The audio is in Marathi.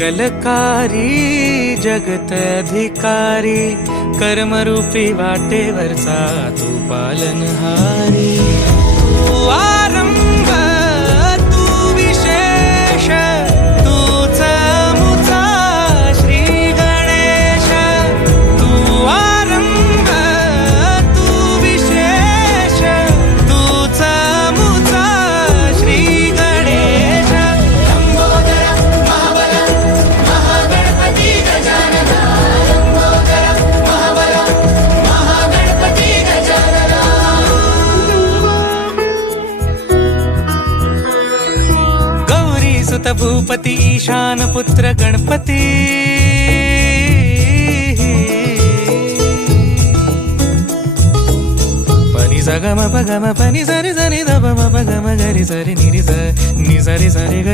मंगलकारी जगत अधिकारी, कर्मरूपी वाटेवरचा तू पालनहारी। तू आरंभ तू विशेष, तूच मुचा श्री गणेश। तू आरंभ तू विशेष, तूच मुचा श्री गणेश। लंबोदर महाबल महागणपती गजानना, लंबोदर महाबल महागणपती गजानना। गौरी सुत भूपती ईशान पुत्र गणपती, पनि सा ग म प ग म प नि सा रे सा नि ध प म प ग म ग रे सा रे नि रे सा नि सा रे सा रे ग।